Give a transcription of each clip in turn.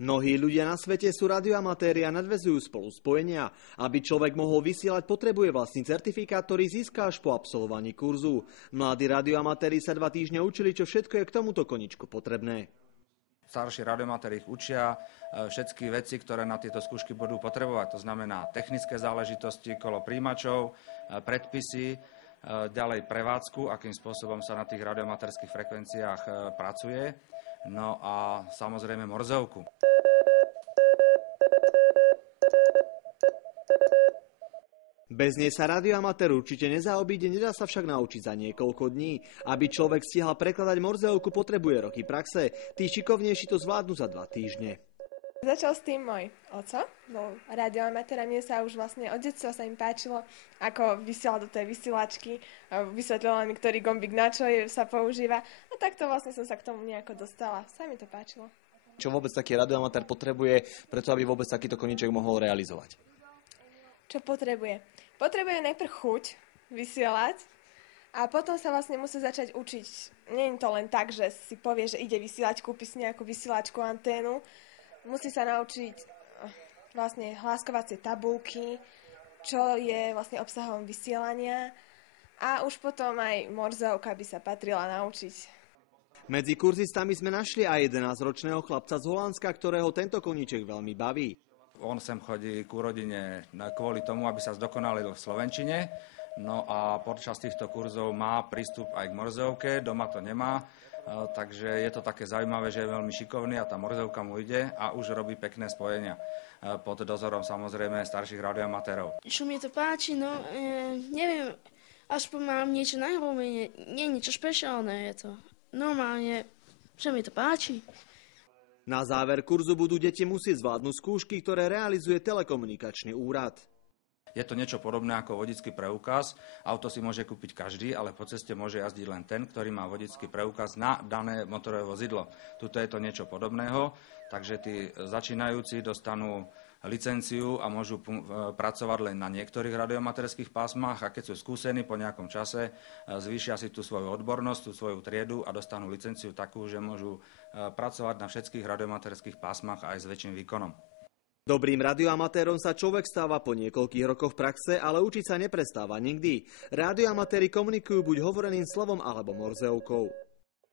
Mnohí ľudia na svete sú radioamatéri a nadväzujú spolu spojenia. Aby človek mohol vysielať, potrebuje vlastný certifikát, ktorý získa až po absolvovaní kurzu. Mladí radioamatéri sa 2 týždne učili, čo všetko je k tomuto koničku potrebné. Starší radioamatéri ich učia všetky veci, ktoré na tieto skúšky budú potrebovať. To znamená technické záležitosti, kolo príjimačov, predpisy, ďalej prevádzku, akým spôsobom sa na tých radioamatérskych frekvenciách pracuje, no a samozrejme morzovku. Bez nej sa radioamatér určite nezaobíde, nedá sa však naučiť za niekoľko dní. Aby človek stihal prekladať morzeovku, potrebuje roky praxe. Tí šikovnejší to zvládnu za 2 týždne. Začal s tým môj oco, bol radioamatér a mne sa už vlastne od detstva sa im páčilo, ako vysielal do tej vysielačky, vysvetlila mi, ktorý gombík na čo sa používa a takto vlastne som sa k tomu nejako dostala. Sa mi to páčilo. Čo vôbec taký radioamatér potrebuje, preto aby vôbec takýto koníček mohol realizovať? Čo potrebuje? Potrebuje najprv chuť vysielať a potom sa vlastne musí začať učiť. Nie je to len tak, že si povie, že ide vysielať, kúpi si nejakú vysielačku, anténu. Musí sa naučiť vlastne hláskovacie tabulky, čo je vlastne obsahom vysielania a už potom aj morzovka by sa patrila naučiť. Medzi kurzistami sme našli aj 11-ročného chlapca z Holandska, ktorého tento koníček veľmi baví. On sem chodí ku rodine kvôli tomu, aby sa zdokonalil v slovenčine. No a počas týchto kurzov má prístup aj k morzovke, doma to nemá. Takže je to také zaujímavé, že je veľmi šikovný a tá morzovka mu ide a už robí pekné spojenia. Pod dozorom samozrejme starších radioamatérov. Čo mi to páči, no neviem, aspoň mám niečo najrovne, nie niečo špeciálne je to. Normálne, že mi to páči. Na záver kurzu budú deti musieť zvládnuť skúšky, ktoré realizuje telekomunikačný úrad. Je to niečo podobné ako vodický preukaz. Auto si môže kúpiť každý, ale po ceste môže jazdiť len ten, ktorý má vodický preukaz na dané motorové vozidlo. Tuto je to niečo podobného, takže tí začínajúci dostanú licenciu a môžu pracovať len na niektorých radioamatérskych pásmach a keď sú skúsení po nejakom čase, zvýšia si tú svoju odbornosť, tú svoju triedu a dostanú licenciu takú, že môžu pracovať na všetkých radioamatérskych pásmach aj s väčším výkonom. Dobrým radioamatérom sa človek stáva po niekoľkých rokoch praxe, ale učiť sa neprestáva nikdy. Radioamatéri komunikujú buď hovoreným slovom alebo morzovkou.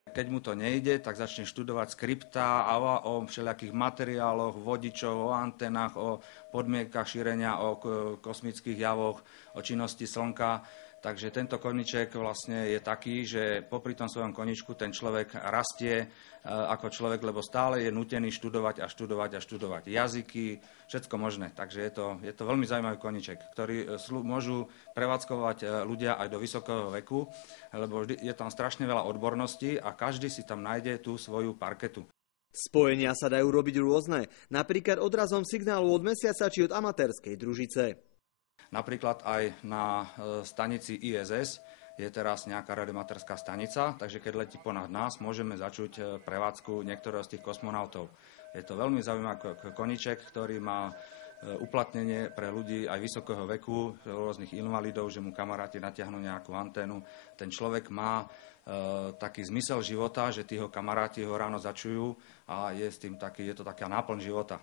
Keď mu to nejde, tak začne študovať skriptá a o všelijakých materiáloch, vodičov, o antenách, o podmienkach šírenia, o kosmických javoch, o činnosti Slnka. Takže tento koníček vlastne je taký, že popri tom svojom koníčku ten človek rastie ako človek, lebo stále je nútený študovať a študovať a študovať jazyky, všetko možné. Takže je to veľmi zaujímavý koníček, ktorý môžu prevádzkovať ľudia aj do vysokého veku, lebo je tam strašne veľa odborností a každý si tam nájde tú svoju parketu. Spojenia sa dajú robiť rôzne, napríklad odrazom signálu od mesiaca či od amatérskej družice. Napríklad aj na stanici ISS je teraz nejaká radioamatérska stanica, takže keď letí ponad nás, môžeme začuť prevádzku niektorého z tých kosmonautov. Je to veľmi zaujímavý koníček, ktorý má uplatnenie pre ľudí aj vysokého veku, rôznych invalidov, že mu kamaráti natiahnu nejakú anténu. Ten človek má taký zmysel života, že tí ho kamaráti ho ráno začujú a je to taká náplň života.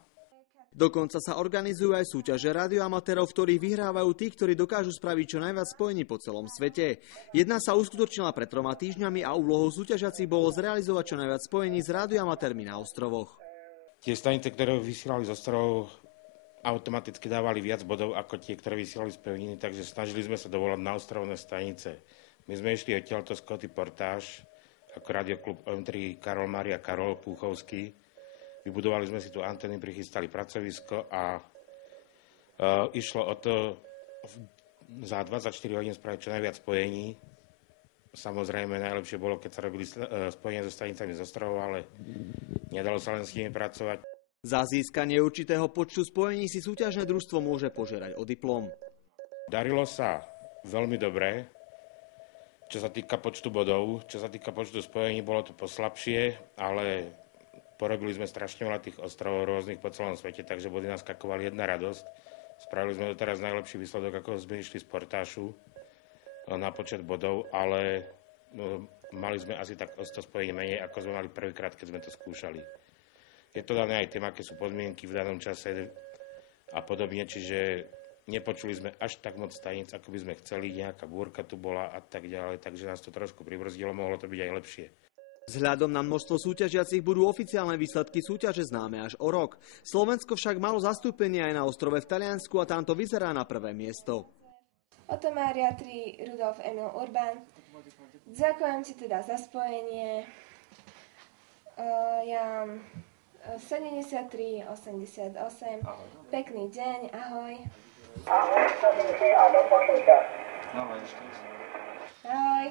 Dokonca sa organizujú aj súťaže radioamatérov, v ktorých vyhrávajú tí, ktorí dokážu spraviť čo najviac spojení po celom svete. Jedna sa uskutočnila pred 3 týždňami a úlohou súťažiacich bolo zrealizovať čo najviac spojení s radioamatérmi na ostrovoch. Tie stanice, ktoré vysielali z ostrovov, automaticky dávali viac bodov ako tie, ktoré vysielali z pevniny, takže snažili sme sa dovolať na ostrovné stanice. My sme išli odtiaľto z Koty Portáž, ako radioklub M3 Karol Mária Karol Púchovský. Vybudovali sme si tu antény, prichystali pracovisko a išlo o to za 24 hodín spraviť čo najviac spojení. Samozrejme, najlepšie bolo, keď sa robili spojenia so stanicami z ostrovov, ale nedalo sa len s nimi pracovať. Za získanie určitého počtu spojení si súťažné družstvo môže požiadať o diplom. Darilo sa veľmi dobre, čo sa týka počtu bodov, čo sa týka počtu spojení, bolo to poslabšie, ale porobili sme strašne veľa tých ostrovov rôznych po celom svete, takže body naskakovali jedna radosť. Spravili sme doteraz najlepší výsledok, ako sme išli z Portášu na počet bodov, ale mali sme asi tak o 100 spojení menej, ako sme mali prvýkrát, keď sme to skúšali. je to dané aj tým, aké sú podmienky v danom čase a podobne, čiže nepočuli sme až tak moc staníc, ako by sme chceli, nejaká búrka tu bola a tak ďalej, takže nás to trošku pribrzdilo, mohlo to byť aj lepšie. Vzhľadom na množstvo súťažiacich budú oficiálne výsledky súťaže známe až o rok. Slovensko však malo zastúpenie aj na ostrove v Taliansku a tam to vyzerá na prvé miesto. Otto Mária 3, Rudolf Emil Urban. Ďakujem ti teda za spojenie. Ja 73, 88. Pekný deň, ahoj. Ahoj ešte. Ahoj.